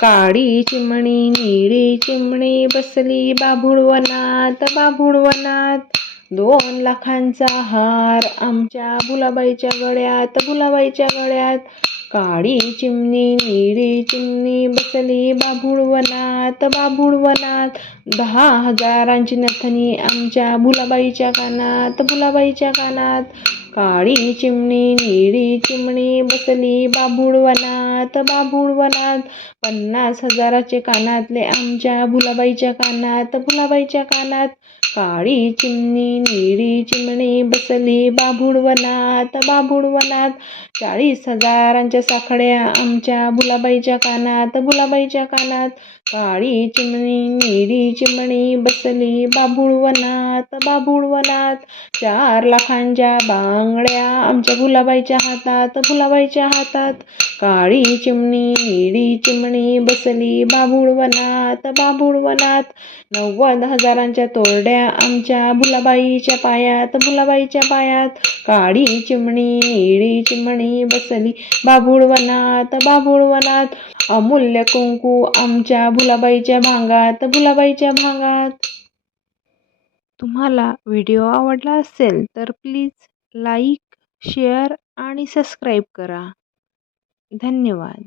काळी चिमणी निळी चिमणी बसली बाभुळवनात बाभुळवनात दोन लाखांचा हार आमच्या भुलाबाईच्या गळ्यात भुलाबाईच्या गळ्यात. काळी चिमणी निळी चिमणी बसली बाभुळवनात बाभुळवनात दहा हजारांची नथनी आमच्या भुलाबाईच्या कानात भुलाबाईच्या कानात. काळी चिमणी निळी चिमणी बसली बाभुळवनात बाभुळवनात पन्नास हजाराचे कानातले आमच्या भुलाबाईच्या कानात भुलाबाईच्या कानात. काळी चिमणी निळी चिमणी बसली बाभुळवनात बाभुळवनात. चाळीस हजारांच्या साखळ्या आमच्या भुलाबाईच्या कानात भुलाबाईच्या कानात. काळी चिमणी निळी चिमणी बसली बाभुळवनात बाभुळवनात. चार लाखांच्या बांगड्या आमच्या भुलाबाईच्या हातात भुलाबाईच्या हातात. काळी चिमणी निळी चिमणी बसली बाभुळवनात. बाभुळवनात नव्वद हजारांच्या तोरड्या आमच्या भुलाबाईच्या पायात भुलाबाईच्या पायात. काळी चिमणी निळी चिमणी बसली बाभुळवनात बाभुळवनात अमूल्य कुंकू आमच्या भुलाबाईच्या भांगात भुलाबाईच्या भांगात. तुम्हाला व्हिडिओ आवडला असेल तर प्लीज लाईक शेअर आणि सबस्क्राईब करा. धन्यवाद.